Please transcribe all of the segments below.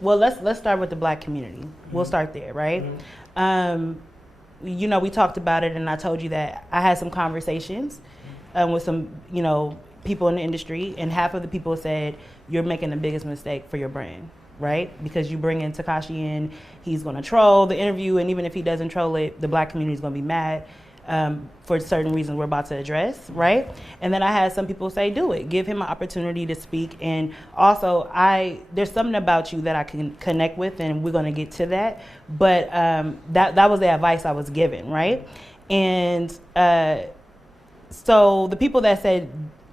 Well, let's start with the Black community. We'll start there, right? You know, we talked about it, and I told you that I had some conversations with some, you know, people in the industry, and half of the people said you're making the biggest mistake for your brand, right? Because you bring in Tekashi in, he's going to troll the interview, and even if he doesn't troll it, the Black community is going to be mad for certain reasons we're about to address, right? And then I had some people say, do it, give him an opportunity to speak. And also, there's something about you that I can connect with, and we're going to get to that. But that was the advice I was given, right? And so the people that said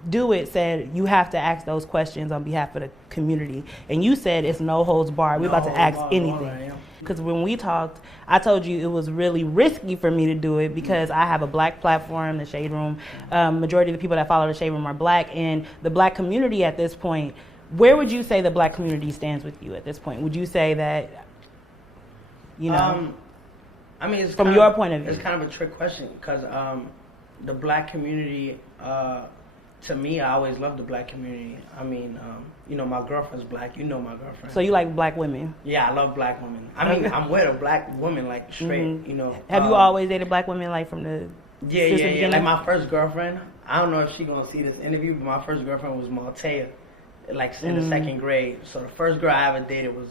do it said you have to ask those questions on behalf of the community. And you said it's no holds barred. We're about to ask anything. Because when we talked, I told you it was really risky for me to do it because I have a Black platform, the Shade Room. Majority of the people that follow the Shade Room are Black. And the Black community at this point, where would you say the Black community stands with you at this point? Would you say that, you know, I mean, it's from your point of view? It's kind of a trick question because the Black community, to me, I always loved the Black community. I mean, you know, my girlfriend's Black. You know my girlfriend. So you like Black women? Yeah, I love Black women. I mean, I'm with a Black woman, like, straight, you know. Have you always dated Black women, like, from the Yeah. Like, my first girlfriend, I don't know if she's going to see this interview, but my first girlfriend was Maltea, like, in the second grade. So the first girl I ever dated was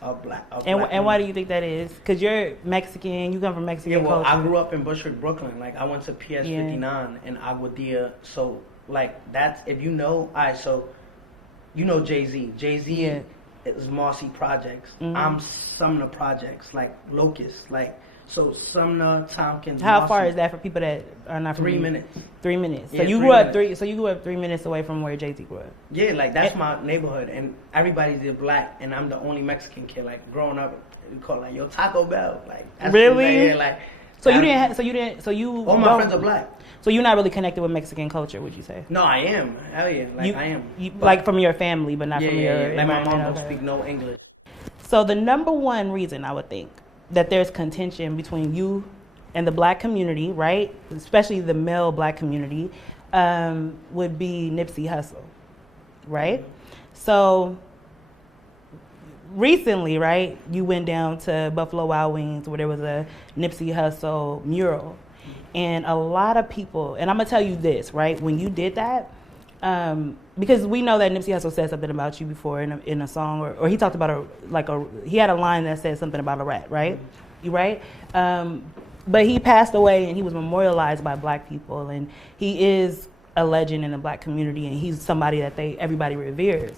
a black and why do you think that is? Because you're Mexican, you come from Mexican culture. I grew up in Bushwick, Brooklyn. Like, I went to PS 59 in Aguadilla. So, like, that's, if you know, so, you know Jay-Z. Jay-Z is Marcy Projects. I'm Sumner Projects, like, Locust. Like, so Sumner, Tompkins, How Marcy. far is that for people that are not from 3 minutes. 3 minutes. Yeah, so you grew up 3 minutes away from where Jay-Z grew up. Yeah, like, that's my neighborhood, and everybody's there Black, and I'm the only Mexican kid. Like, growing up, we call it, like, yo, Taco Bell. Like, that's really? Like, so you didn't. So you. All my friends are Black. So you're not really connected with Mexican culture, would you say? No, I am. Hell yeah, like, I am. Like, from your family, but not from your. Like, my mom don't speak no English. So the number one reason I would think that there's contention between you and the Black community, right, especially the male Black community, would be Nipsey Hussle, right? So recently, right, you went down to Buffalo Wild Wings where there was a Nipsey Hussle mural. And a lot of people, and I'm going to tell you this, right, when you did that, because we know that Nipsey Hussle said something about you before in a song, or he talked about he had a line that said something about a rat, right? You right? But he passed away and he was memorialized by Black people, and he is a legend in the Black community, and he's somebody that everybody reveres.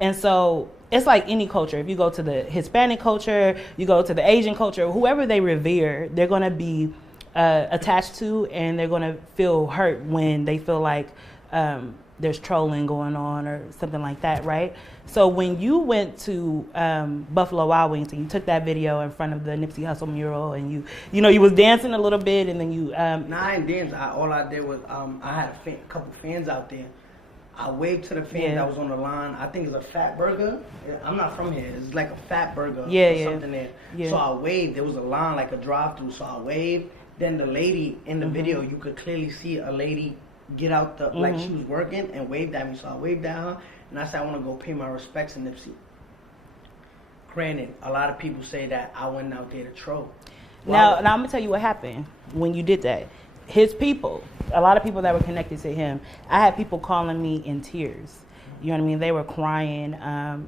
And so it's like any culture. If you go to the Hispanic culture, you go to the Asian culture, whoever they revere, they're going to be attached to, and they're going to feel hurt when they feel like there's trolling going on or something like that, right? So when you went to Buffalo Wild Wings and you took that video in front of the Nipsey Hussle mural, and you was dancing a little bit, and then you Nah, I didn't dance. All I did was I had a couple fans out there. I waved to the fans that was on the line. I think it's a Fat Burger. I'm not from here. It's like a Fat Burger or something there. Yeah. So I waved. There was a line, like a drive-through. So I waved. Then the lady in the video, you could clearly see a lady get out like she was working and waved at me. So I waved at her, and I said, I want to go pay my respects to Nipsey. Granted, a lot of people say that I went out there to troll. Now I'm going to tell you what happened when you did that. His people, a lot of people that were connected to him, I had people calling me in tears. You know what I mean? They were crying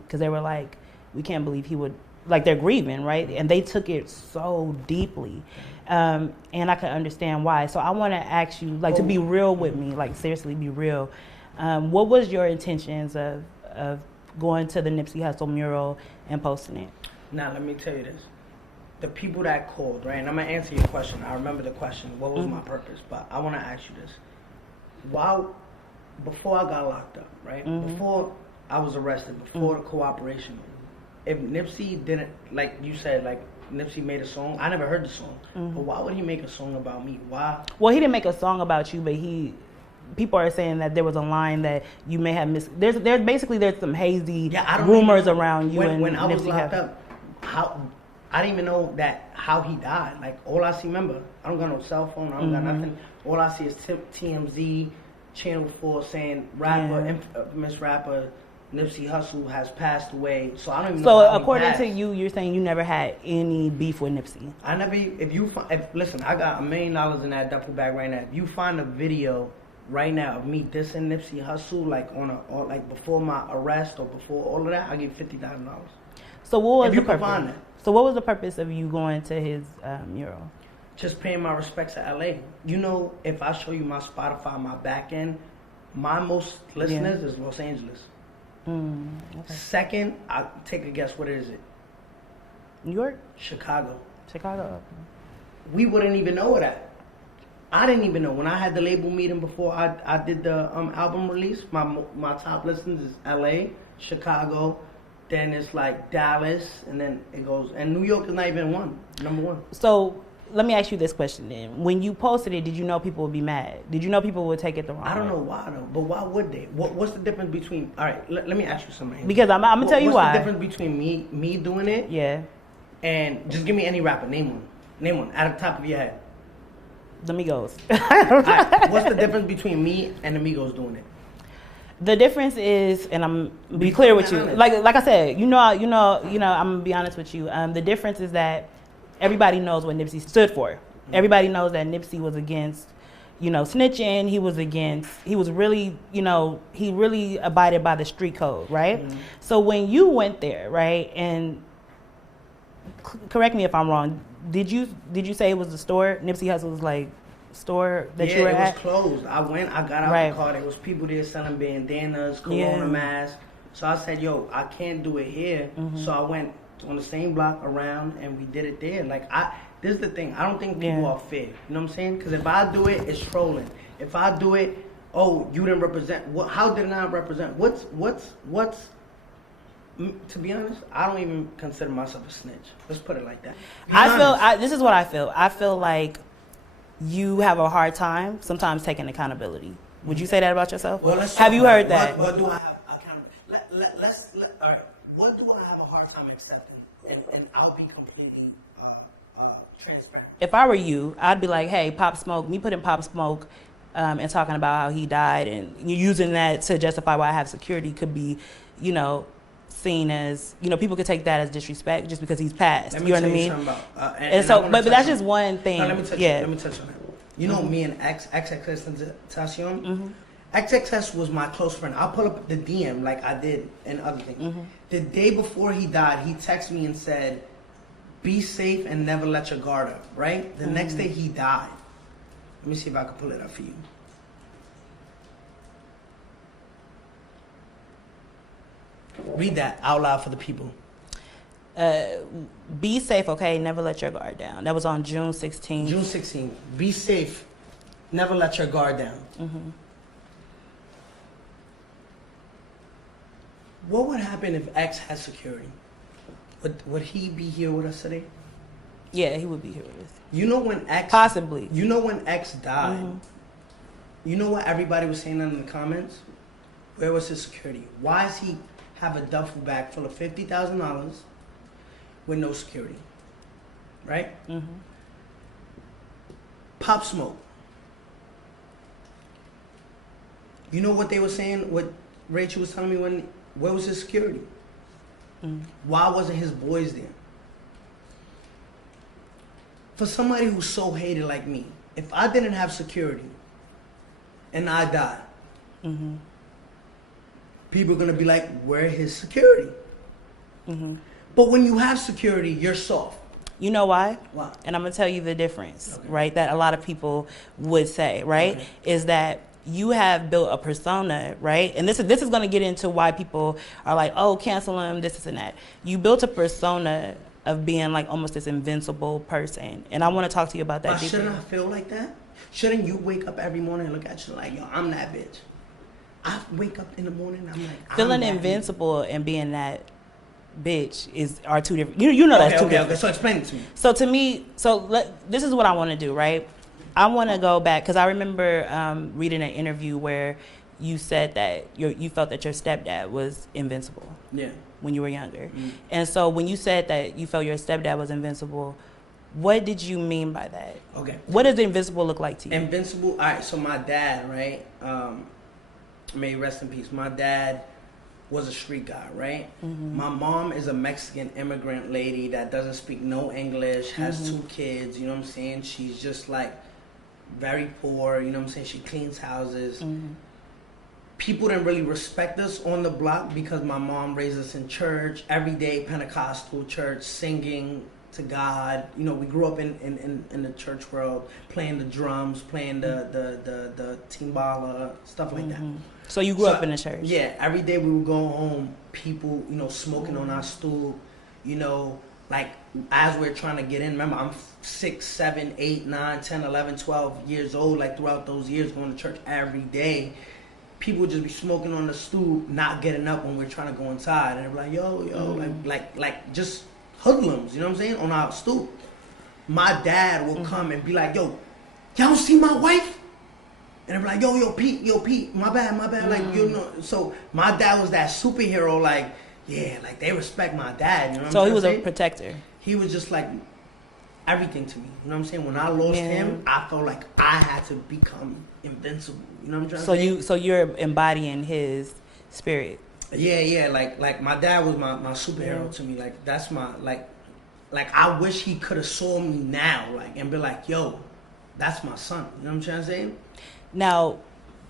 because they were like, we can't believe he would, like, they're grieving, right? And they took it so deeply. And I can understand why. So I want to ask you, like, to be real with me, like, seriously be real. What was your intentions of going to the Nipsey Hussle mural and posting it? Now, let me tell you this. The people that called, right, and I'm going to answer your question. I remember the question, what was my purpose? But I want to ask you this. Before I got locked up, right, before I was arrested, before the cooperation, if Nipsey didn't, like you said, like, Nipsey made a song. I never heard the song. But why would he make a song about me? Why? Well, he didn't make a song about you, but people are saying that there was a line that you may have missed. There's some hazy rumors around you. When I was locked up, I didn't even know how he died. Like, all I see, remember, I don't got no cell phone. I don't got nothing. All I see is TMZ, Channel 4 saying rapper, infamous rapper, Nipsey Hussle has passed away, so I don't even know. So how according to you, you're saying you never had any beef with Nipsey. I never. Listen, I got $1 million in that duffel bag right now. If you find a video right now of me dissing Nipsey Hussle, like like before my arrest or before all of that, I give $50,000. So what was if you the purpose? Find that. So what was the purpose of you going to his mural? Just paying my respects to LA. You know, if I show you my Spotify, my back end, my most listeners is Los Angeles. Okay. Second, I take a guess. What is it? New York? Chicago. We wouldn't even know that. I didn't even know. When I had the label meeting before I did the album release, my top listens is LA, Chicago, then it's like Dallas, and then it goes, and New York is not even number one. So let me ask you this question then. When you posted it, did you know people would be mad? Did you know people would take it the wrong way? I don't know why though, but why would they? What's the difference between, all right, let me ask you something. Because I'm going to tell you why. What's the difference between me doing it? Yeah. And just give me any rapper, name one, out of the top of your head. The Migos. Right, what's the difference between me and the Migos doing it? The difference is, and I'm be clear with you, like I said, I'm gonna be honest with you. The difference is that everybody knows what Nipsey stood for. Mm-hmm. Everybody knows that Nipsey was against, snitching. He really abided by the street code, right? Mm-hmm. So when you went there, right, and correct me if I'm wrong, did you say it was the store? Nipsey Hussle's like store that you were at? Yeah, it was closed. I got out the car. There was people there selling bandanas, Corona masks. So I said, yo, I can't do it here. Mm-hmm. So I went on the same block around and we did it there. Like, this is the thing. I don't think people are fair. You know what I'm saying? Because if I do it, it's trolling. If I do it, oh, you didn't represent. How did I represent? What's to be honest, I don't even consider myself a snitch. Let's put it like that. This is what I feel. I feel like you have a hard time sometimes taking accountability. Would you say that about yourself? Well, have you heard that? What do I have accountability? All right. What do I have a hard time accepting? And I'll be completely transparent. If I were you, I'd be like, hey, Pop Smoke, me putting Pop Smoke and talking about how he died and you using that to justify why I have security could be, seen as, people could take that as disrespect just because he's passed. You know what I mean? But that's just one thing. No, let me touch on that. You know me and XXX Tentacion? Mm-hmm. XXX was my close friend. I'll pull up the DM like I did and other things. Mm-hmm. The day before he died, he texted me and said, be safe and never let your guard up, right? The next day he died. Let me see if I can pull it up for you. Read that out loud for the people. Be safe, okay? Never let your guard down. That was on June 16th. June 16th. Be safe. Never let your guard down. Mm-hmm. What would happen if X had security? Would he be here with us today? Yeah, he would be here with us. You know when X... Possibly. You know when X died? Mm-hmm. You know what everybody was saying in the comments? Where was his security? Why does he have a duffel bag full of $50,000 with no security? Right? Mm-hmm. Pop Smoke. You know what they were saying? What Rachel was telling me where was his security? Mm-hmm. Why wasn't his boys there? For somebody who's so hated like me, if I didn't have security and I died, mm-hmm. people are going to be like, where his security? Mm-hmm. But when you have security, you're soft. You know why? Why? And I'm going to tell you the difference, right, that a lot of people would say, right, is that you have built a persona, right? And this is going to get into why people are like, oh, cancel him, this and that. You built a persona of being like almost this invincible person. And I want to talk to you about that. But shouldn't I feel like that? Shouldn't you wake up every morning and look at you like, yo, I'm that bitch? I wake up in the morning, I'm like, feeling invincible and being that bitch are two different. You know that's two different. Okay. So explain it to me. So to me, this is what I want to do, right? I want to go back because I remember reading an interview where you said that you felt that your stepdad was invincible. Yeah. When you were younger, and so when you said that you felt your stepdad was invincible, what did you mean by that? Okay. What does invincible look like to you? Invincible. All right. So my dad, right? May he rest in peace. My dad was a street guy, right? My mom is a Mexican immigrant lady that doesn't speak no English, has 2 kids, you know what I'm saying? She's just like very poor, you know what I'm saying? She cleans houses. People didn't really respect us on the block because my mom raised us in church, every day, Pentecostal church, singing to God. You know, we grew up in the church world, playing the drums, playing the timbala, stuff like that. So you grew up in the church? Yeah, every day we would go home, people, you know, smoking on our stool, you know, like as we're trying to get in. Remember, I'm 6, 7, 8, 9, 10, 11, 12 years old, like throughout those years going to church every day. People would just be smoking on the stool, not getting up when we're trying to go inside. And they're like, yo, like just hoodlums, you know what I'm saying, on our stoop. My dad will come and be like, yo, y'all see my wife? And they're like, yo, Pete, my bad, like, you know. So my dad was that superhero, like, yeah, like they respect my dad, you know what I'm saying? So he was a protector. He was just like everything to me, you know what I'm saying? When I lost him, I felt like I had to become invincible, you know what I'm trying to say? So you're embodying his spirit. Yeah, like my dad was my superhero to me. Like that's my like I wish he could have saw me now, like, and be like, yo, that's my son. You know what I'm trying to say? Now,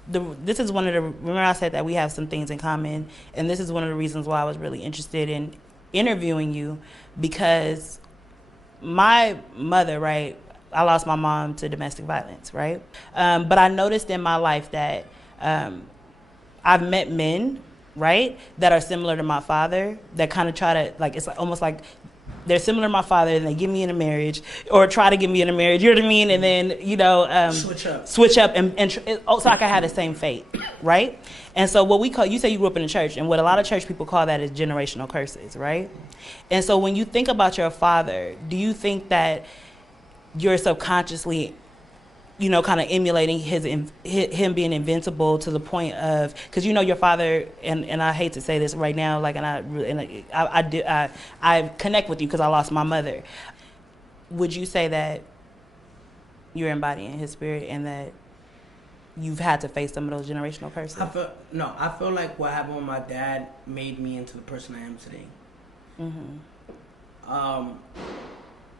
this is one of the, remember I said that we have some things in common, and this is one of the reasons why I was really interested in interviewing you, because my mother, right, I lost my mom to domestic violence, right? But I noticed in my life that I've met men, right, that are similar to my father, that kind of try to, like, it's almost like they're similar to my father and they give me in a marriage or try to give me in a marriage, you know what I mean? And then, you know, switch up and so I can have the same fate, right? And so what we call, you say you grew up in the church, and what a lot of church people call that is generational curses, right? And so when you think about your father, do you think that you're subconsciously, you know, kind of emulating him being invincible to the point of, because you know your father, and I hate to say this right now, like, I connect with you because I lost my mother. Would you say that you're embodying his spirit and that you've had to face some of those generational curses? I feel like what happened with my dad made me into the person I am today.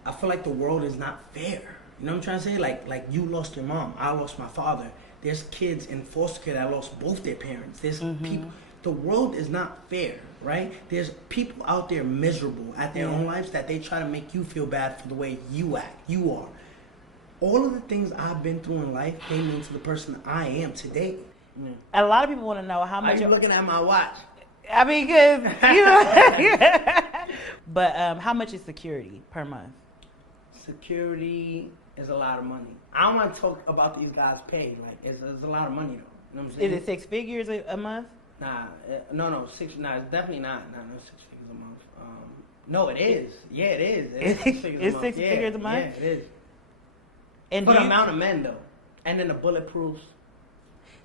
I feel like the world is not fair. You know what I'm trying to say? Like you lost your mom, I lost my father. There's kids in foster care that lost both their parents. There's people. The world is not fair, right? There's people out there miserable at their own lives that they try to make you feel bad for the way you act. You are. All of the things I've been through in life made me into the person I am today. A lot of people want to know how much. Are you looking at my watch? I mean, cause you know. But how much is security per month? Security is a lot of money. I don't want to talk about these guys' pay. Like, it's a lot of money, though. You know what I'm saying? Is it 6 figures a month? Nah, no, it's definitely not. No, 6 figures a month. No, it is. Yeah, it is. It's 6 figures a month. 6 figures a month? Yeah, it is. And for the amount of men, though. And then the bulletproofs.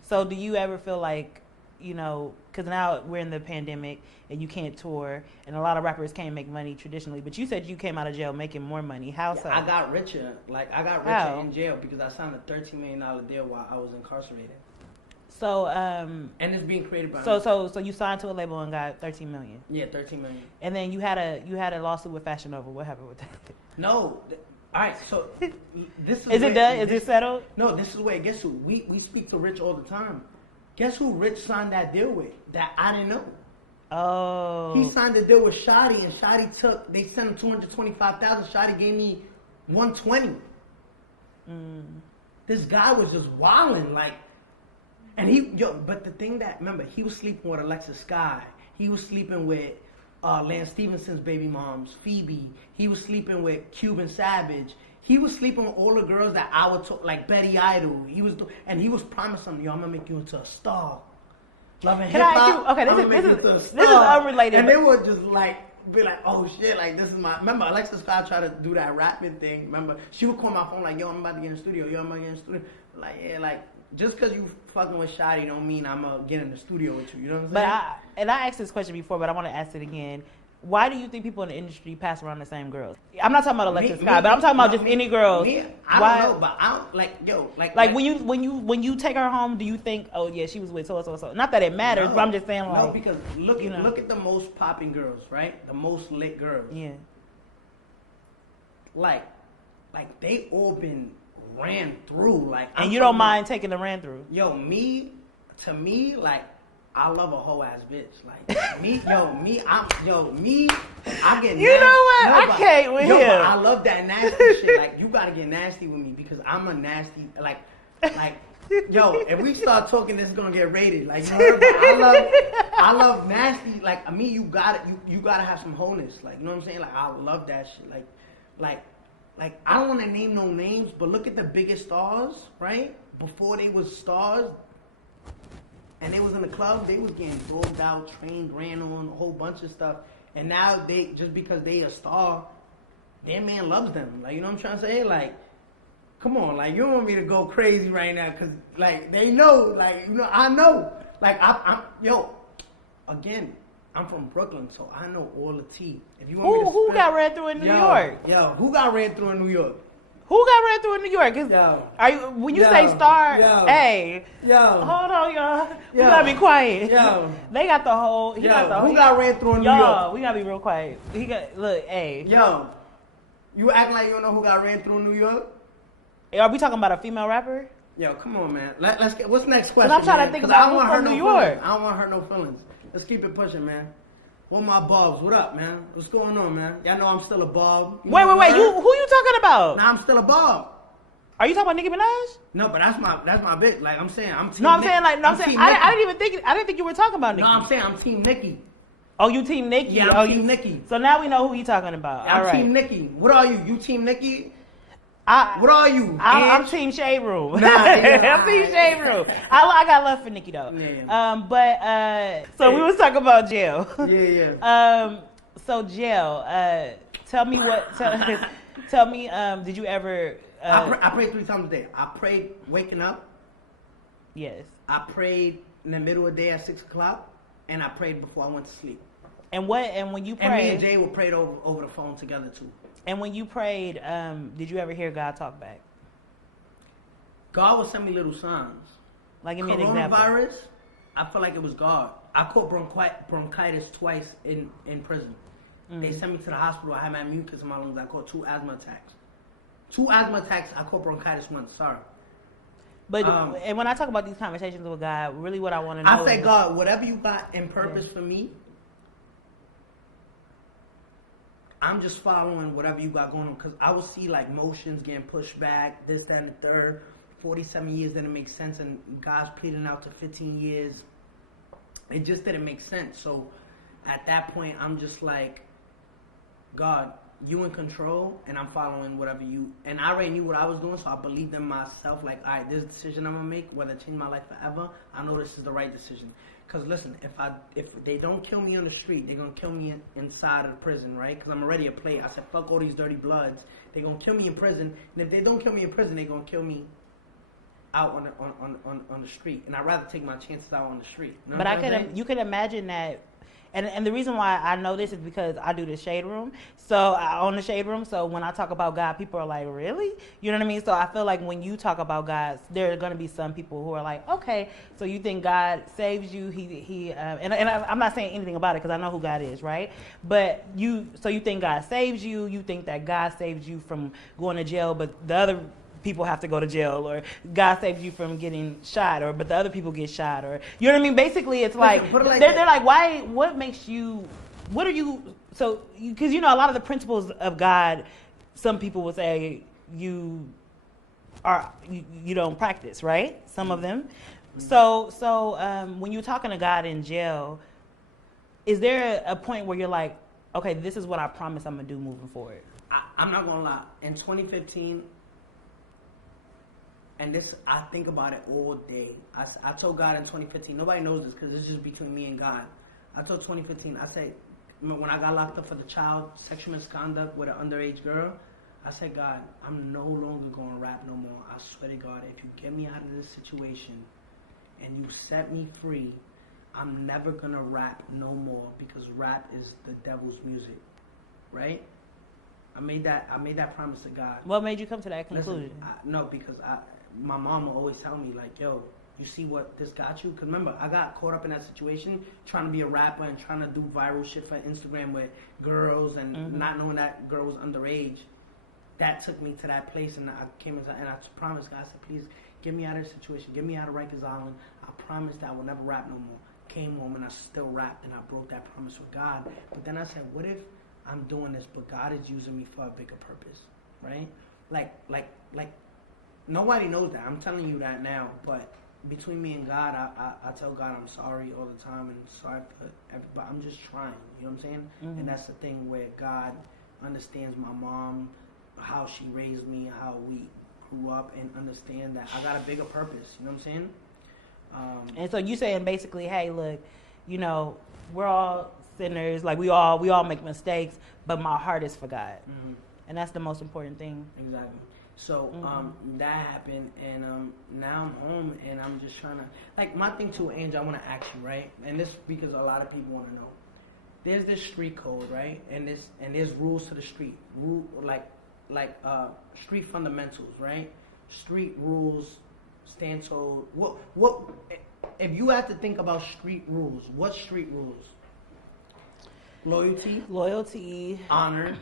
So do you ever feel like, you know, because now we're in the pandemic and you can't tour, and a lot of rappers can't make money traditionally, but you said you came out of jail making more money. How so? I got richer. Like, I got richer in jail because I signed a $13 million deal while I was incarcerated. So, and it's being created by So you signed to a label and got $13 million. Yeah, $13 million. And then you had a lawsuit with Fashion Nova. What happened with that? No. All right, so this is. Is it done? Is it settled? No, this is where. Guess who? We speak to Rich all the time. Guess who Rich signed that deal with? That I didn't know. Oh. He signed the deal with Shotty, and Shotty they sent him $225,000. Shotty gave me $120. This guy was just wilding, like, and but the thing that, remember, he was sleeping with Alexis Sky. He was sleeping with Lance Stevenson's baby moms, Phoebe. He was sleeping with Cuban Savage. He was sleeping with all the girls that I would talk, like Betty Idol. He was promising, yo, I'm gonna make you into a star. Loving hip hop. Okay, this is unrelated. And they would just be like, oh shit, like this is my. Remember, Alexis Scott tried to do that rapping thing. Remember, she would call my phone like, yo, I'm about to get in the studio. Yo, I'm about to get in the studio. Like, yeah, like just because you fucking with Shotty don't mean I'm gonna get in the studio with you. You know what I'm saying? But I asked this question before, but I want to ask it again. why do you think people in the industry pass around the same girls? I'm not talking about Alexis Scott, but I'm talking about just any girls. I don't know, but I don't like when you take her home, do you think, oh yeah, she was with so? Not that it matters, but I'm just saying like, no, because look at the most popping girls, right? The most lit girls. Yeah. Like they all been ran through, like. And you don't mind taking the ran through? Yo, to me, like, I love a whole ass bitch. Like I get. You know what? I can't with him. But I love that nasty shit. Like you gotta get nasty with me because I'm a nasty. Like. Yo, if we start talking, this is gonna get rated. Like you heard, I love nasty. Like me, you gotta have some wholeness. Like you know what I'm saying? Like I love that shit. Like I don't want to name no names, but look at the biggest stars, right? Before they was stars, and they was in the club, they was getting dogged out, trained, ran on, a whole bunch of stuff. And now they, just because they a star, their man loves them. Like, you know what I'm trying to say? Like, come on, like, you don't want me to go crazy right now, because, like, they know, like, you know, I know. Like, again, I'm from Brooklyn, so I know all the tea. If you want me to who got ran through in New York? Who got ran through in New York? Who got ran through in New York? Are you, when you say stars, hey, hold on, y'all. We gotta be quiet. They got the whole. Who got ran through in New York? We gotta be real quiet. Hey. You act like you don't know who got ran through in New York? Are we talking about a female rapper? Yo, come on, man. Let's get. What's the next question? I'm trying to think about who's from New York. I don't want to hurt no feelings. Let's keep it pushing, man. What my bobs? What up, man? What's going on, man? Y'all know I'm still a bob. Wait. Who you talking about? Nah, I'm still a bob. Are you talking about Nicki Minaj? No, but that's my bitch. Like I'm saying, I'm team. I didn't think you were talking about Nicki. No, I'm saying I'm team Nicki. Oh, you team Nicki? Yeah, I'm team Nicki. So now we know who you talking about. I'm team Nicki. What are you? You team Nicki? What are you? I'm team Shade Room. Nah, I'm team Shade Room. I got love for Nicki though. So we was talking about jail. So jail. Tell me, did you ever? I prayed 3 times a day. I prayed waking up. Yes. I prayed in the middle of the day at 6 o'clock, and I prayed before I went to sleep. And when you prayed? And me and Jay were prayed over the phone together too. And when you prayed, did you ever hear God talk back? God would send me little signs. Like, give me an example. Coronavirus, I feel like it was God. I caught bronchitis twice in prison. Mm-hmm. They sent me to the hospital. I had my mucus in my lungs. I caught 2 asthma attacks. 2 asthma attacks. I caught bronchitis once. Sorry. But and when I talk about these conversations with God, really what I want to know I say, God, whatever you got in purpose for me, I'm just following whatever you got going on, because I would see like motions getting pushed back, this, that, and the third. 47 years didn't make sense, and God's pleading out to 15 years. It just didn't make sense. So at that point, I'm just like, God, you in control, and I'm following whatever you. And I already knew what I was doing, so I believed in myself. Like, all right, this decision I'm gonna make, whether it change my life forever, I know this is the right decision. Because listen, if they don't kill me on the street, they're going to kill me inside of the prison, right? Because I'm already a player. I said, fuck all these dirty bloods. They're going to kill me in prison. And if they don't kill me in prison, they're going to kill me out on the street. And I'd rather take my chances out on the street. You know but you could imagine that. And the reason why I know this is because I do the Shade Room. So I own the Shade Room. So when I talk about God, people are like, really? You know what I mean? So I feel like when you talk about God, there are going to be some people who are like, okay, so you think God saves you? And I'm not saying anything about it because I know who God is, right? But you think God saves you? You think that God saves you from going to jail, but the other people have to go to jail, or God saves you from getting shot, but the other people get shot, or you know what I mean? Basically, it's like they're like, why? What makes you? What are you? So because a lot of the principles of God, some people will say you don't practice, right? Some of them. So when you're talking to God in jail, is there a point where you're like, okay, this is what I promise I'm gonna do moving forward? I'm not gonna lie. In 2015. And this, I think about it all day. I told God in 2015, nobody knows this because it's just between me and God. I told 2015, I said, when I got locked up for the child sexual misconduct with an underage girl, I said, God, I'm no longer going to rap no more. I swear to God, if you get me out of this situation and you set me free, I'm never gonna rap no more because rap is the devil's music, right? I made that promise to God. What made you come to that conclusion? Listen, because my mom will always tell me like, yo, you see what this got you? Because remember, I got caught up in that situation trying to be a rapper and trying to do viral shit for Instagram with girls and not knowing that girl was underage. That took me to that place, and I came and I promised God, I said, please get me out of this situation, get me out of Rikers Island. I promised that I will never rap no more. Came home and I still rapped, and I broke that promise with God. But then I said, what if I'm doing this, but God is using me for a bigger purpose, right? Like nobody knows that. I'm telling you that now, but between me and God, I tell God I'm sorry all the time and sorry for everybody. I'm just trying, you know what I'm saying? And that's the thing where God understands my mom, how she raised me, how we grew up, and understand that I got a bigger purpose, you know what I'm saying? And so you saying basically, hey, look, you know, we're all sinners, like we all make mistakes, but my heart is for God. And that's the most important thing. Exactly. So that happened, and now I'm home, and I'm just trying to, like, my thing too, Angel, I want to ask you, right? And this because a lot of people want to know. There's this street code, right? And there's rules to the street, street fundamentals, right? Street rules stand so. What if you had to think about street rules? What street rules? Loyalty, honor,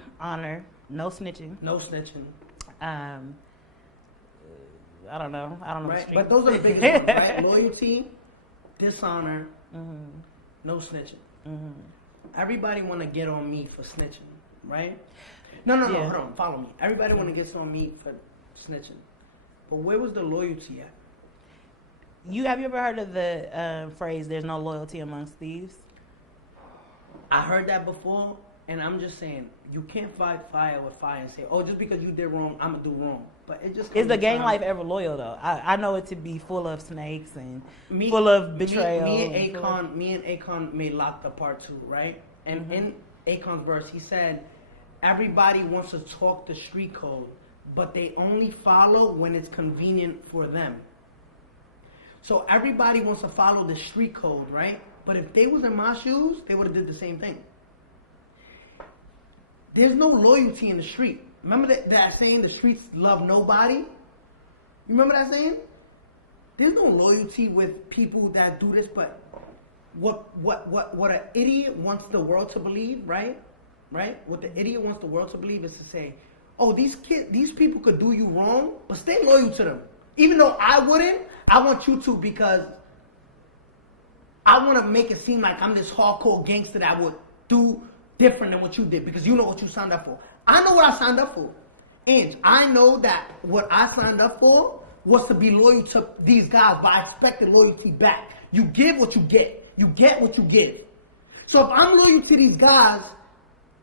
no snitching. I don't know. Right, but those are the biggest ones, right? Loyalty, dishonor, no snitching. Everybody want to get on me for snitching, right? No, hold on, follow me. Everybody want to get on me for snitching, but where was the loyalty at? Have you ever heard of the phrase "there's no loyalty amongst thieves"? I heard that before, and I'm just saying, you can't fight fire with fire and say, oh, just because you did wrong, I'm going to do wrong. But it just is the gang life ever loyal, though? I know it to be full of snakes and full of betrayal. Me and Akon made Locked Up Part 2, right? And in Akon's verse, he said, everybody wants to talk the street code, but they only follow when it's convenient for them. So everybody wants to follow the street code, right? But if they was in my shoes, they would have did the same thing. There's no loyalty in the street. Remember that saying, the streets love nobody? You remember that saying? There's no loyalty with people that do this, but what an idiot wants the world to believe, right? What the idiot wants the world to believe is to say, oh, these people could do you wrong, but stay loyal to them. Even though I wouldn't, I want you to, because I want to make it seem like I'm this hardcore gangster that would do different than what you did, because you know what you signed up for. I know what I signed up for. And I know that what I signed up for was to be loyal to these guys, but I expected loyalty back. You give what you get. You get what you give. So if I'm loyal to these guys,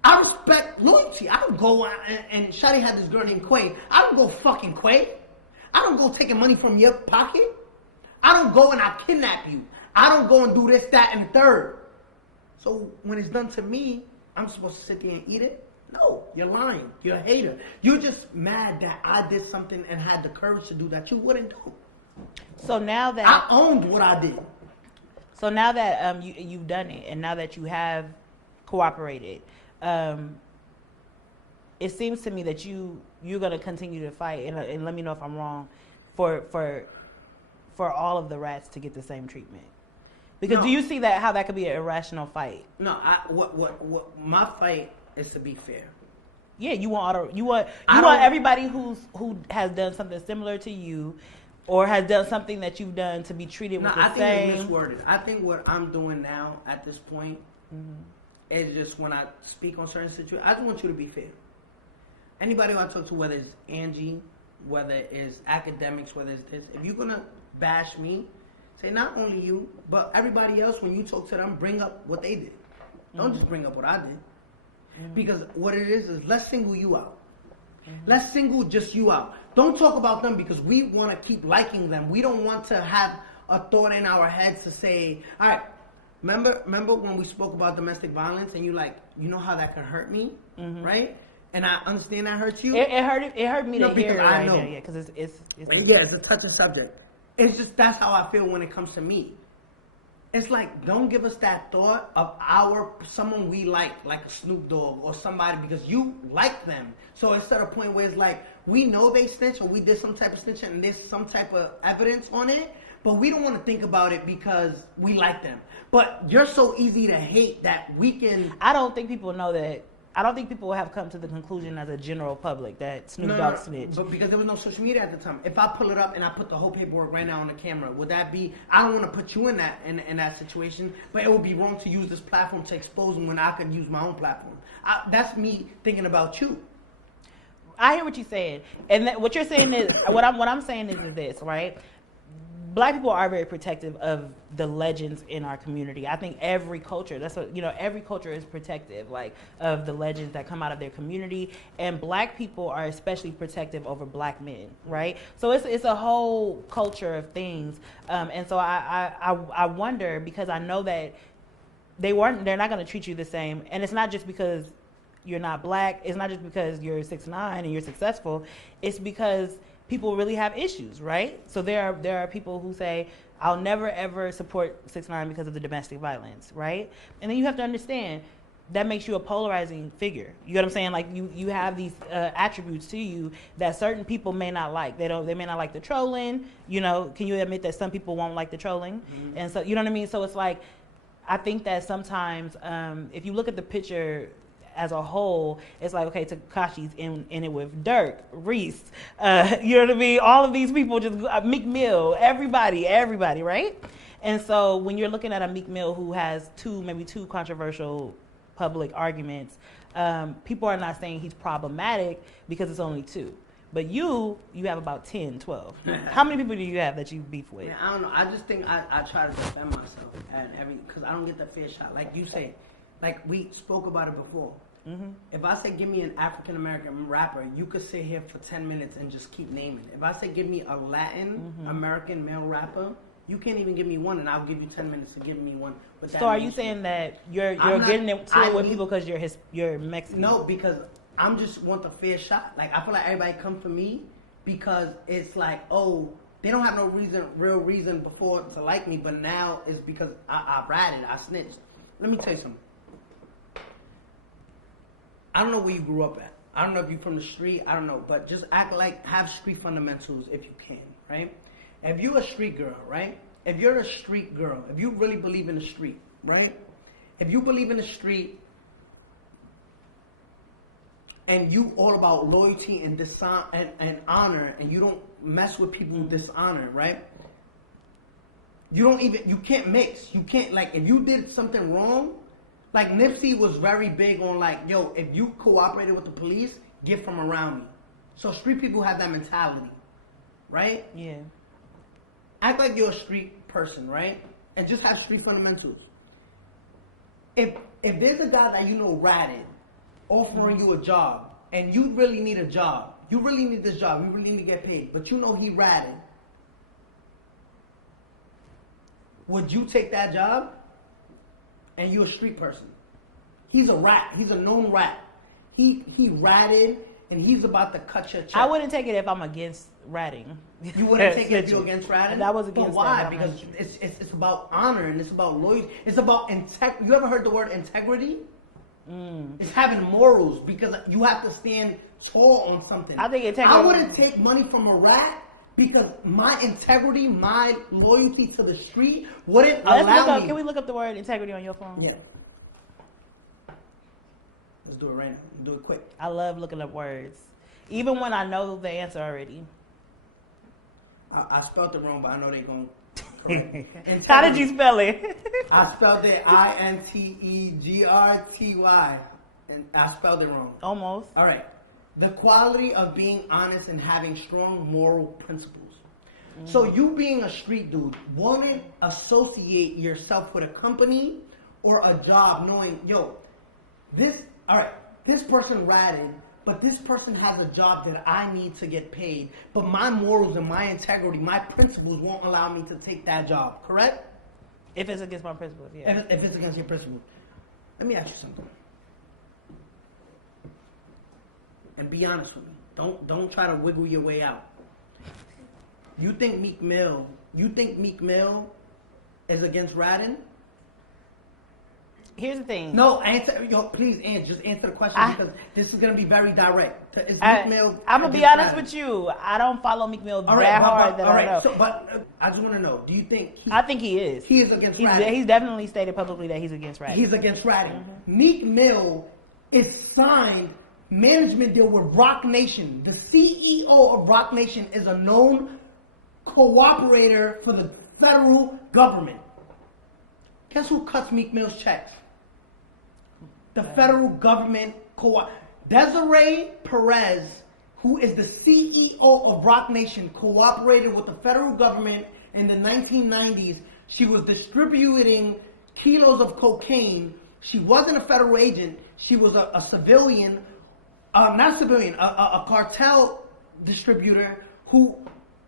I respect loyalty. I don't go and Shadi had this girl named Quay. I don't go fucking Quay. I don't go taking money from your pocket. I don't go and I kidnap you. I don't go and do this, that, and the third. So when it's done to me, I'm supposed to sit there and eat it? No, you're lying. You're a hater. You're just mad that I did something and had the courage to do that you wouldn't do. So now that I owned what I did. So now that you've done it, and now that you have cooperated, it seems to me that you're going to continue to fight, and let me know if I'm wrong, for all of the rats to get the same treatment. Because do you see how that could be an irrational fight? No, what my fight is to be fair. Yeah, you want everybody who has done something similar to you, or has done something that you've done, to be treated with the same. I think it's misworded. I think what I'm doing now at this point is just when I speak on certain situations, I just want you to be fair. Anybody who I talk to, whether it's Angie, whether it's academics, whether it's this, if you're gonna bash me, say not only you, but everybody else, when you talk to them, bring up what they did. Don't just bring up what I did. Because what it is let's single you out. Let's single just you out. Don't talk about them, because we want to keep liking them. We don't want to have a thought in our heads to say, all right, remember when we spoke about domestic violence, and you know how that could hurt me, right? And I understand that hurts you. It hurt me to hear it right now, yeah, because it's a touching subject. It's just, that's how I feel when it comes to me. it's like, don't give us that thought of someone we like a Snoop Dogg or somebody, because you like them. So it's at a point where it's like, we know they snitch or we did some type of snitching and there's some type of evidence on it, but we don't want to think about it because we like them. But you're so easy to hate that we can... I don't think people know that. I don't think people have come to the conclusion as a general public that Snoop Dogg snitched. But because there was no social media at the time. If I pull it up and I put the whole paperwork right now on the camera, would that be... I don't want to put you in that situation, but it would be wrong to use this platform to expose them when I could use my own platform. That's me thinking about you. I hear what you're saying. And what you're saying is... What I'm saying is this, right? Black people are very protective of the legends in our community. I think every culture, every culture is protective, like, of the legends that come out of their community. And black people are especially protective over black men, right? So it's a whole culture of things. And so I wonder, because I know that they're not going to treat you the same. And it's not just because you're not black. It's not just because you're 6ix9ine and you're successful. It's because people really have issues, right? So there are people who say, I'll never ever support 6ix9ine because of the domestic violence, right? And then you have to understand that makes you a polarizing figure. You know what I'm saying? Like, you have these attributes to you that certain people may not like. They may not like the trolling. Can you admit that some people won't like the trolling? Mm-hmm. And so, you know what I mean? So it's like, I think that sometimes if you look at the picture as a whole, it's like, okay, Tekashi's in it with Dirk, Reese, you know what I mean? All of these people, just Meek Mill, everybody, right? And so when you're looking at a Meek Mill who has maybe two controversial public arguments, people are not saying he's problematic because it's only two. But you have about 10, 12. How many people do you have that you beef with? Man, I don't know. I just think I try to defend myself because I don't get the fair shot. Like you say, like we spoke about it before. Mm-hmm. If I say give me an African American rapper, you could sit here for 10 minutes and just keep naming. If I say give me a Latin American male rapper, you can't even give me one, and I'll give you 10 minutes to give me one. So are you saying that you're getting into it with people because you're Mexican? No, because I'm just want the fair shot. Like, I feel like everybody come for me because it's like, oh, they don't have no real reason before to like me, but now it's because I ratted, I snitched. Let me tell you something. I don't know where you grew up at. I don't know if you're from the street. I don't know. But just have street fundamentals if you can, right? If you're a street girl, right? If you're a street girl, if you really believe in the street, right? If you believe in the street and you all about loyalty and honor, and you don't mess with people who dishonor, right? You can't mix. You can't, like, if you did something wrong, like Nipsey was very big on, like, yo, if you cooperated with the police, get from around me. So street people have that mentality, right? Yeah. Act like you're a street person, right? And just have street fundamentals. If there's a guy that you know ratted, offering you a job, and you really need a job, you really need this job, you really need to get paid, but you know he ratted, would you take that job? And you're a street person. He's a rat. He's a known rat. He ratted, and he's about to cut your check. I wouldn't take it if I'm against ratting. You wouldn't take it if you're against ratting? That was against. But why? Because it's about honor, and it's about loyalty. It's about integrity. You ever heard the word integrity? It's having morals, because you have to stand tall on something. I think integrity. I wouldn't take money from a rat because my integrity, my loyalty to the street wouldn't allow me. Can we look up the word integrity on your phone? Yeah. Let's do it right now. Do it quick. I love looking up words, even when I know the answer already. I spelled it wrong, but I know they're going to correct it. How did you spell it? I spelled it Integrty. And I spelled it wrong. Almost. All right. The quality of being honest and having strong moral principles. So you being a street dude, wouldn't associate yourself with a company or a job knowing, yo, this person ratted, but this person has a job that I need to get paid, but my morals and my integrity, my principles won't allow me to take that job, correct? If it's against my principles, yeah. If it's against your principles. Let me ask you something. And be honest with me. Don't try to wiggle your way out. You think Meek Mill is against ratting? Here's the thing. No, please just answer the question because this is gonna be very direct. Is Meek Mill? I'm gonna be honest with you. I don't follow Meek Mill that hard. All right. So, but I just want to know: do you think? I think he is. He is against ratting. He's definitely stated publicly that he's against ratting. He's against ratting. Mm-hmm. Meek Mill is signed management deal with Roc Nation. The CEO of Roc Nation is a known cooperator for the federal government. Guess who cuts Meek Mill's checks? The federal government. Desiree Perez, who is the CEO of Roc Nation, cooperated with the federal government in the 1990s. She was distributing kilos of cocaine. She wasn't a federal agent. She was a civilian, a cartel distributor who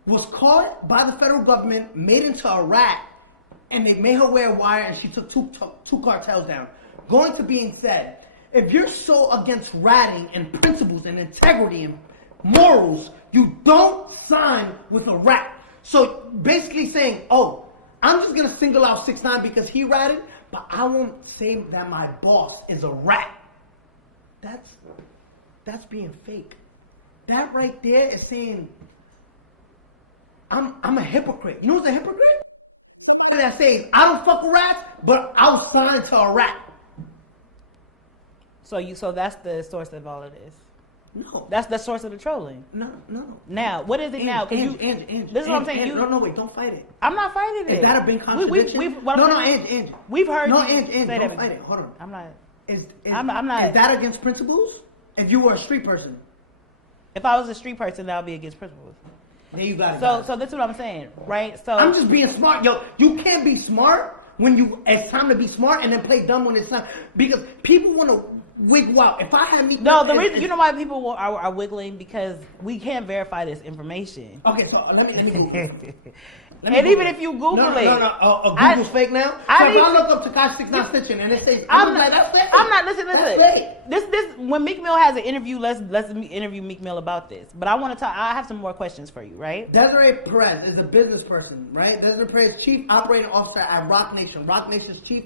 was caught by the federal government, made into a rat, and they made her wear a wire, and she took two cartels down. Going to being said, if you're so against ratting and principles and integrity and morals, you don't sign with a rat. So basically saying, oh, I'm just going to single out 6ix9ine because he ratted, but I won't say that my boss is a rat. That's being fake. That right there is saying I'm a hypocrite. You know what's a hypocrite? That says I don't fuck with rats, but I'll sign to a rat. So that's the source of all of this. No, that's the source of the trolling. No. Now, what is it now? Because this is what I'm saying. No, wait, don't fight it. I'm not fighting it. Is that a big contradiction? Angie. We've heard. No, Angie, don't fight it. Hold on. I'm not. I'm not. Is that against principles? If you were a street person. If I was a street person, that would be against principles. There you got it. So this is what I'm saying, right? So I'm just being smart, yo. You can't be smart when it's time to be smart, and then play dumb when it's not, because people want to wiggle out. If I had me, no, the reason you know why people are wiggling because we can't verify this information. Okay, so let me Google. And even if you Google it, Google's fake now. If I look up Tekashi 6ix9ine snitching and it says, that's fake. I'm not listening. This when Meek Mill has an interview, let's interview Meek Mill about this. But I want to talk. I have some more questions for you, right? Desiree Perez is a business person, right? Desiree Perez, chief operating officer at Roc Nation. Roc Nation's chief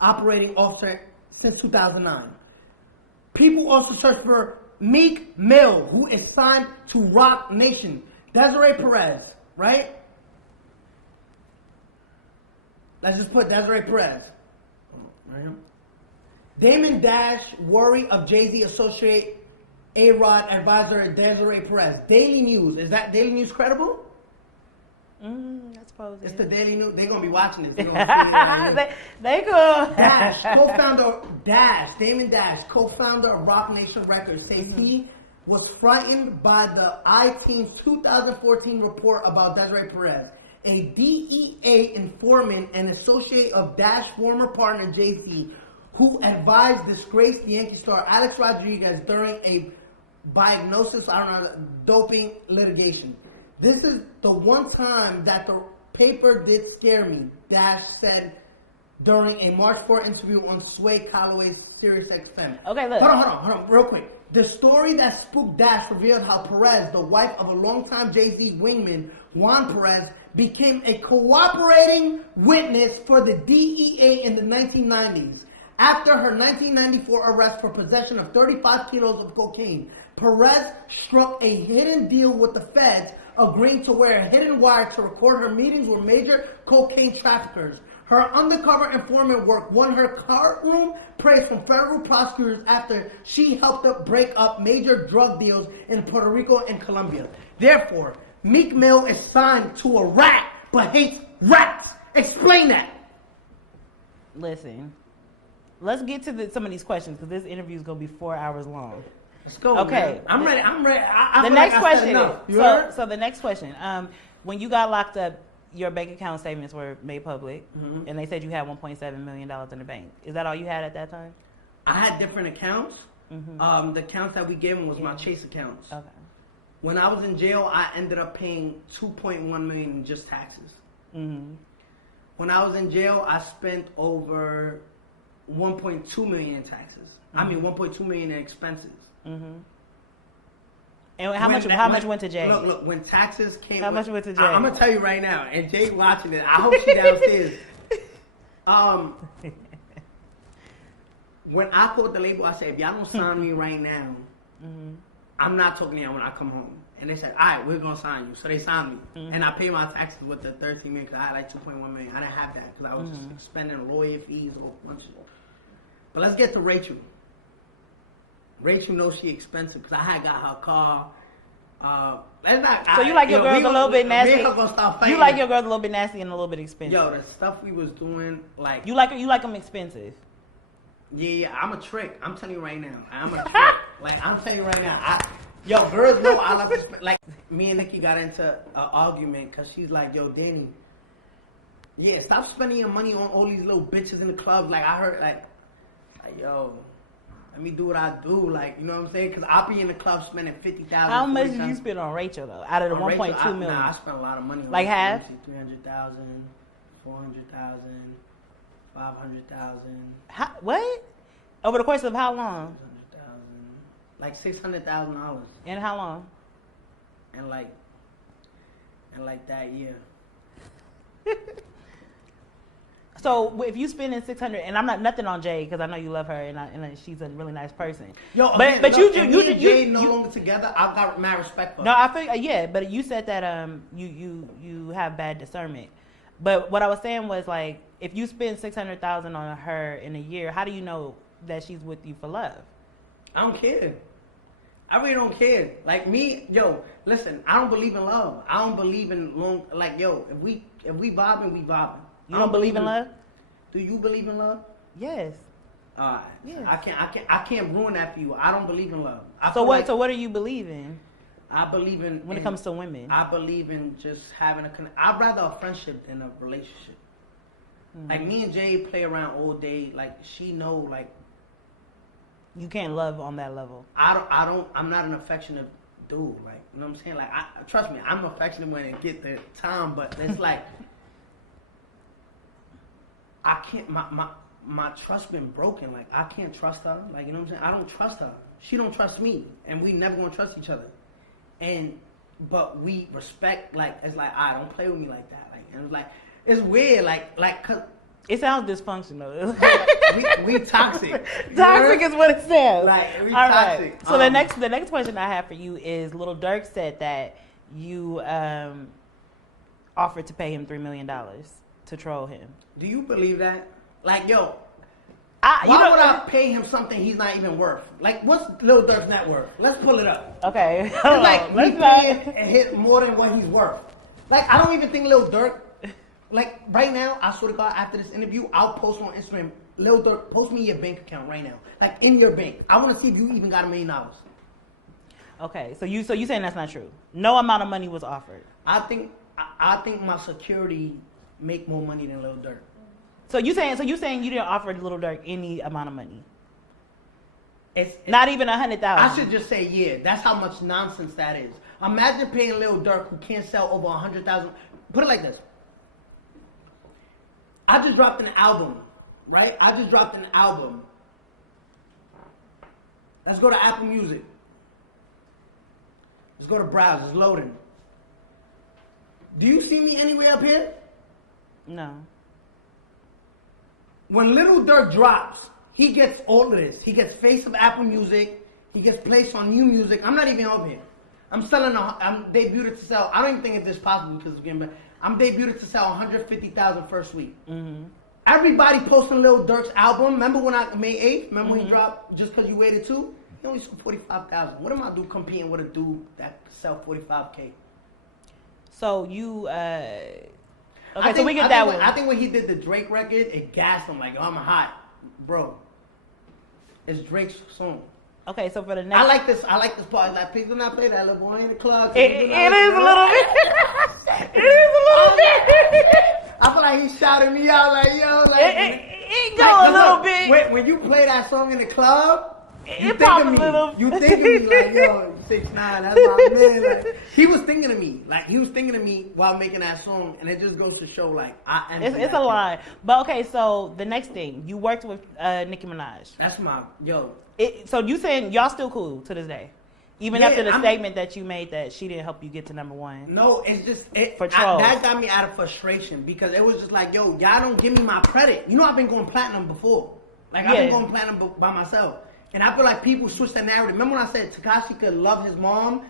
operating officer since 2009. People also search for Meek Mill, who is signed to Roc Nation. Desiree Perez, right? Let's just put Desiree Perez. Right here. Damon Dash, worry of Jay-Z associate A-Rod advisor Desiree Perez. Daily News. Is that Daily News credible? I suppose it's the Daily News. They're going to be watching this. They're gonna they cool. Dash, Damon Dash, co-founder of Roc Nation Records, says he was frightened by the I-Team's 2014 report about Desiree Perez. A DEA informant and associate of Dash former partner Jay-Z, who advised disgraced Yankee star Alex Rodriguez during a doping litigation. This is the one time that the paper did scare me, Dash said during a March 4 interview on Sway Calloway's SiriusXM. Okay, look. Hold on, real quick. The story that spooked Dash revealed how Perez, the wife of a longtime Jay-Z wingman, Juan Perez, became a cooperating witness for the DEA in the 1990s. After her 1994 arrest for possession of 35 kilos of cocaine, Perez struck a hidden deal with the feds, agreeing to wear a hidden wire to record her meetings with major cocaine traffickers. Her undercover informant work won her courtroom praise from federal prosecutors after she helped to break up major drug deals in Puerto Rico and Colombia. Therefore, Meek Mill is signed to a rat, but hates rats. Explain that. Listen, let's get to some of these questions because this interview is going to be 4 hours long. Let's go. Okay, man. I'm ready. The next question. So the next question. When you got locked up, your bank account statements were made public, and they said you had $1.7 million in the bank. Is that all you had at that time? I had different accounts. The accounts that we gave them was my Chase accounts. Okay. When I was in jail, I ended up paying $2.1 million in just taxes. When I was in jail, I spent over $1.2 million in taxes. I mean, $1.2 million in expenses. And how much went to Jay? Look, when taxes came... How much went to Jay? I'm going to tell you right now, and Jay watching it, I hope she downstairs. When I called the label, I said, if y'all don't sign me right now, I'm not talking to y'all when I come home. And they said, all right, we're going to sign you. So they signed me. And I paid my taxes with the 13 million because I had like 2.1 million. I didn't have that because I was just spending lawyer fees or a bunch of stuff. But let's get to Rachel. Rachel knows she expensive because I had got her car. So you like your girls a little bit nasty? You like your girls a little bit nasty and a little bit expensive? Yo, the stuff we was doing, like... You like them expensive? Yeah, I'm a trick. I'm telling you right now. I'm a trick. Like, I'm telling you right now. Yo, girls know I love to spend. Like, me and Nikki got into an argument because she's like, yo, Danny, yeah, stop spending your money on all these little bitches in the club. Like, I heard, like yo, let me do what I do. Like, you know what I'm saying? Because I'll be in the club spending $50,000. How much did you spend on Rachel, though, out of the 1.2 million? Nah, I spent a lot of money on like half? 300,000, 400,000, 500,000. What? Over the course of how long? Like $600,000. In how long? And like that year. So if you spending 600, and I'm not nothing on Jay because I know you love her and she's a really nice person. Yo, but look, you Jay no longer together. I've got mad respect for her. No, I feel yeah, but you said that you have bad discernment. But what I was saying was like if you spend 600,000 on her in a year, how do you know that she's with you for love? I don't care. I really don't care. Like me, yo, listen, I don't believe in love. I don't believe in long. Like yo, if we vibing, we vibing. You don't believe in love? Do you believe in love? Yes. Alright. Yes. I can't ruin that for you. I don't believe in love. So what do you believe in? I believe in when it comes to women. I believe in just having a connect. I'd rather a friendship than a relationship. Like me and Jay play around all day. Like she know like you can't love on that level. I'm not an affectionate dude. Like you know what I'm saying? Like trust me, I'm affectionate when I get the time, but it's like I can't. My trust been broken. Like I can't trust her. Like you know what I'm saying? I don't trust her. She don't trust me, and we never gonna trust each other. But we respect. Like it's like I don't play with me like that. Like and it's like it's weird. Like cause it sounds dysfunctional. we toxic. Toxic is what it sounds. Like we all toxic. Right. So the next question I have for you is: Lil Durk said that you offered to pay him $3 million to troll him. Do you believe that? Like, yo, why would I pay him something he's not even worth? Like, what's Lil Durk's net worth? Let's pull it up. Okay. It's like he paying and hit more than what he's worth. Like, I don't even think Lil Durk. Like right now, I swear to God, after this interview, I'll post on Instagram. Lil Durk, post me your bank account right now. Like in your bank, I want to see if you even got $1 million. Okay, so you saying that's not true? No amount of money was offered. I think my security make more money than Lil Durk. So you saying you didn't offer Lil Durk any amount of money? It's not even 100,000. I should just say yeah. That's how much nonsense that is. Imagine paying Lil Durk who can't sell over 100,000. Put it like this. I just dropped an album, right? Let's go to Apple Music. Let's go to browse. It's loading. Do you see me anywhere up here? No. When Lil Durk drops, he gets all of this. He gets face of Apple Music. He gets placed on New Music. I'm not even up here. I'm debuted to sell. I don't even think it's this possible because again, I'm debuted to sell 150,000 first week. Mm-hmm. Everybody posting Lil Durk's album. Remember when May 8th? Remember when he dropped Just Cause You Waited Too? He only sold 45,000. What am I do competing with a dude that sell 45K? So you so we get that one. I think when he did the Drake record, it gassed him like, oh, I'm hot, bro. It's Drake's song. Okay, so for the next, I like this part. Like, please do not play that little boy in the club. It is a little bit. It is a little bit. I feel like he shouted me out like, yo, like it go a little bit. When you play that song in the club, you think pop of me. A little. You think of me like, yo, 6ix9ine, that's my man. Like, he was thinking of me. Like, he was thinking of me while making that song, and it just goes to show, like, it's a lie. But okay, so the next thing, you worked with Nicki Minaj. That's my, yo. So you saying y'all still cool to this day? Even after the statement that you made that she didn't help you get to number one. No, it's just for trolls. That got me out of frustration because it was just like, yo, y'all don't give me my credit. You know, I've been going platinum before. Like I've been going platinum by myself, and I feel like people switch that narrative. Remember when I said Tekashi could love his mom,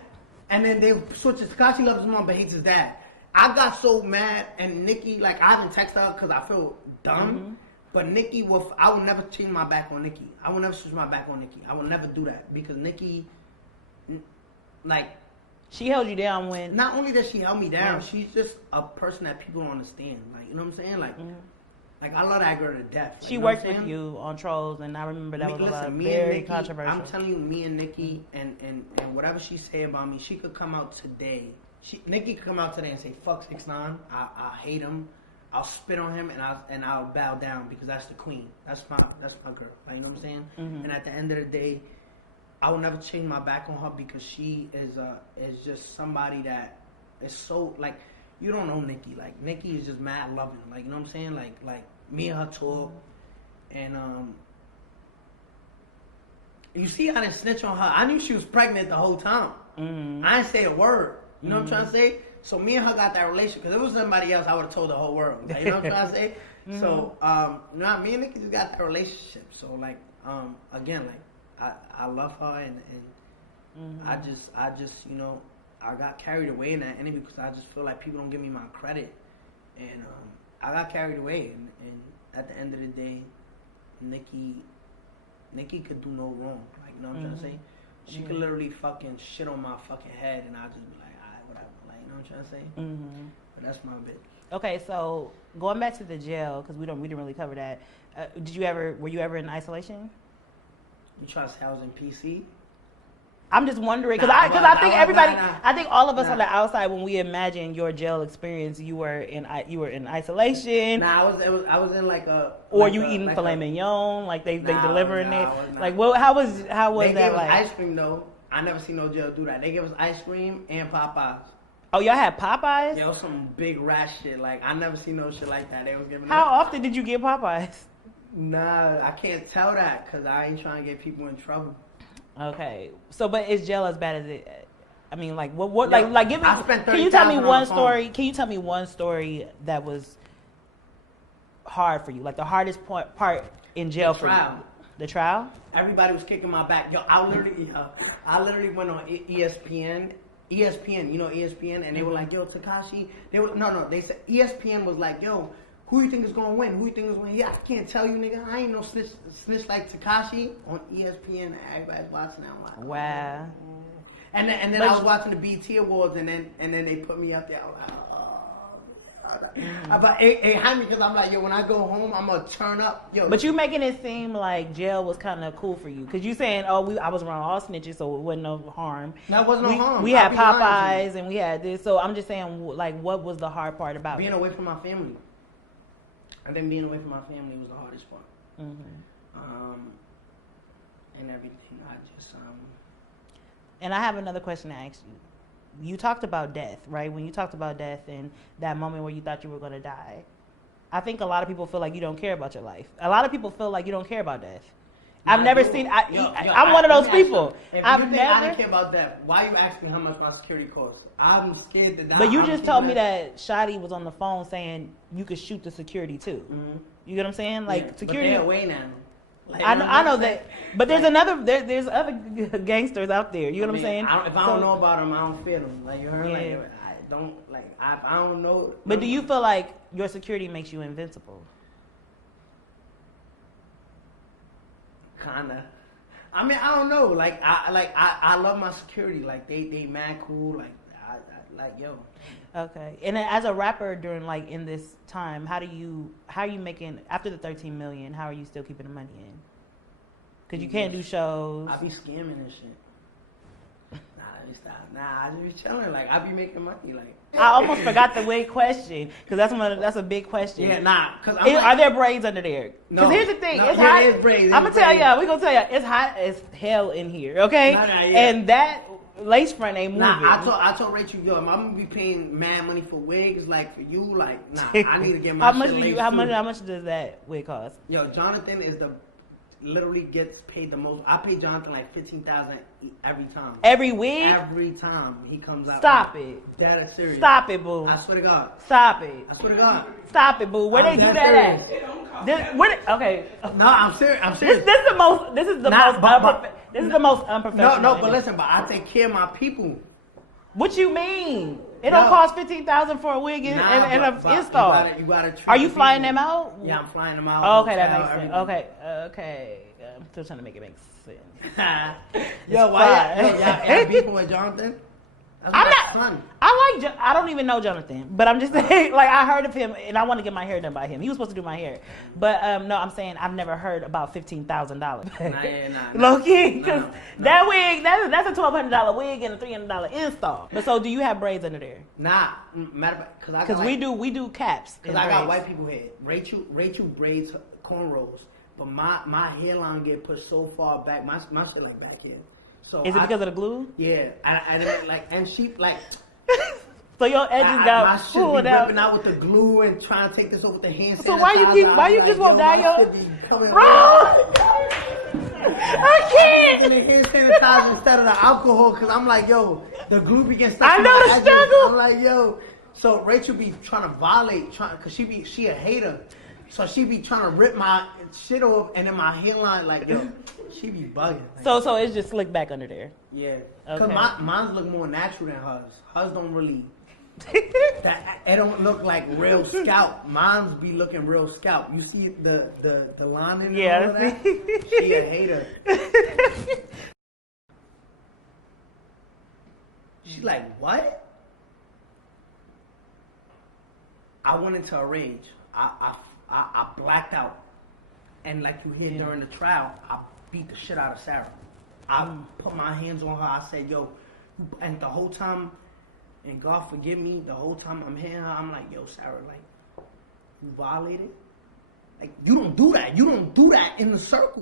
and then they switched to Tekashi loves his mom but hates his dad. I got so mad, and Nicki, like I haven't texted her because I feel dumb. Mm-hmm. But Nicki, I will never change my back on Nicki. I will never switch my back on Nicki. I will never do that because Nicki, like, she held you down when. Not only does she held me down, she's just a person that people don't understand. Like, you know what I'm saying? Like, like I love that girl to death. Like, she worked with you on Trolls, and I remember that was very controversial. I'm telling you, me and Nicki, and whatever she say about me, she could come out today. Nicki could come out today and say, "Fuck 6ix9ine. I hate him. I'll spit on him and I'll bow down because that's the queen. That's my girl. Like, you know what I'm saying? Mm-hmm. And at the end of the day, I will never change my back on her because she is just somebody that is so, like, you don't know Nicki. Like, Nicki is just mad loving. Like, you know what I'm saying? Like me and her talk, and you see, I didn't snitch on her. I knew she was pregnant the whole time. Mm-hmm. I didn't say a word. You know what I'm trying to say? So me and her got that relationship. Because if it was somebody else, I would have told the whole world. Like, you know what I'm trying to say? Mm-hmm. So, me and Nicki just got that relationship. So, like, again, like, I love her, and I just, you know, I got carried away in that ending because I just feel like people don't give me my credit. And I got carried away. And at the end of the day, Nicki could do no wrong. Like, you know what I'm trying to say? She could literally fucking shit on my fucking head, and I'll just be like, alright, whatever. Like, you know what I'm trying to say? Mm-hmm. But that's my bit. Okay, so going back to the jail, because we didn't really cover that. Were you ever in isolation? You trying to say I was in PC? I'm just wondering because I think everybody, I think all of us on the outside, when we imagine your jail experience, you were in isolation. Nah, I was in like a. Or you eating filet mignon, like they delivering it. Like, what? How was they that like? They gave us ice cream though. I never seen no jail do that. They gave us ice cream and Popeyes. Oh, y'all had Popeyes? Yo, some big rat shit. Like, I never seen no shit like that. They was giving. How often did you get Popeyes? Nah, I can't tell that because I ain't trying to get people in trouble. Okay, so but is jail as bad as it? I mean, like what? Like give me. Can you tell me one story? Can you tell me one story that was hard for you? Like the hardest part in jail for you? The trial. Everybody was kicking my back. Yo, I literally went on ESPN. ESPN, you know ESPN, and they were like, yo, Tekashi. They said ESPN was like, yo, who you think is gonna win? Who you think is gonna win? Yeah, I can't tell you, nigga. I ain't no snitch like Tekashi on ESPN. Everybody's watching that one. Wow. And then I was watching the BT Awards, and then they put me up there. But it had me because I'm like, yo, when I go home, I'm gonna turn up, yo. But you making it seem like jail was kind of cool for you because you saying, oh, I was around all snitches, so it wasn't no harm. That wasn't no harm. We had Popeyes and we had this, so I'm just saying, like, what was the hard part about being away from my family? And then being away from my family was the hardest part. Mm-hmm. And everything. And I have another question to ask you. You talked about death, right? When you talked about death and that moment where you thought you were going to die, I think a lot of people feel like you don't care about your life. A lot of people feel like you don't care about death. I'm one of those people. I didn't care about that. Why you asking me how much my security costs? I'm scared to die. But you just told me that Shotty was on the phone saying you could shoot the security too. Mm-hmm. You get what I'm saying? Like security. But they're away now. Like, I know that, but there's other gangsters out there. You know what I'm saying? If I don't know about them, I don't fear them. Like, you heard? Yeah. Like, I don't know. But do you feel like your security makes you invincible? Kinda. I mean, I don't know. Like, I love my security. Like, they mad cool. Like, yo. Okay. And then as a rapper during in this time, how are you making after the 13 million? How are you still keeping the money in? Because you can't do shows. I be scamming and shit. Nah, let me stop. Nah, I just be chilling. Like, I be making money. Like, I almost forgot the weight question because that's a big question. Yeah, nah. Are there braids under there? No. Because here's the thing. It's hot. It is braids. I'm gonna tell y'all. We're gonna tell y'all. It's hot as hell in here. Okay. And that lace front ain't moving. Nah, I told Rachel, yo, I'm gonna be paying mad money for wigs, like for you, like, nah, I need to get my How much does that wig cost? Yo, Jonathan is literally gets paid the most. I pay Jonathan like $15,000 every time. Every week? Every time he comes out. Stop it. That is serious. Stop it, boo. I swear to God. Stop it. I swear to God. Stop it, boo. Where they do that at? Okay. No, I'm serious. I'm serious. This is the most. This is the most unprofessional. No, but listen. But I take care of my people. What you mean? It don't cost $15,000 for a wig and an install. You gotta Are you flying them out? Yeah, I'm flying them out. Oh, okay, that makes sense. Okay. I'm still trying to make it make sense. Yo, why y'all beefing with Jonathan? I'm not. I don't even know Jonathan, but I'm just saying. Like I heard of him, and I want to get my hair done by him. He was supposed to do my hair, but no, I'm saying I've never heard about $15,000. Nah. Low key, because that wig, that's a $1,200 wig and a $300 install. But so, do you have braids under there? Nah, matter of fact, because we do caps. Because I got white people hair. Rachel braids cornrows, but my hairline get pushed so far back. My shit like back here. So is it because of the glue? Yeah, I didn't like, and she like. So your edges got pulled out. Ripping out with the glue and trying to take this over with the hand sanitizer. So why you just won't dye your? Bro, I can't. And the hand sanitizer instead of the alcohol, because I'm like, yo, the glue begins stuck. I know the struggle. I'm like, yo. So Rachel be trying to violate, because she a hater. So she be trying to rip my shit off, and then my hairline, like, yo, she be bugging. Like, so it's just slick back under there. Yeah. Because mine's look more natural than hers. Hers don't really, it don't look like real scalp. Mine's be looking real scalp. You see the line in there? Yeah, that? She a hater. She's like, what? I went into a rage. I blacked out, and like you hear during the trial, I beat the shit out of Sarah. I put my hands on her. I said, "Yo," and the whole time, and God forgive me, the whole time I'm hitting her, I'm like, "Yo, Sarah, like, you violated. Like, you don't do that. You don't do that in the circle."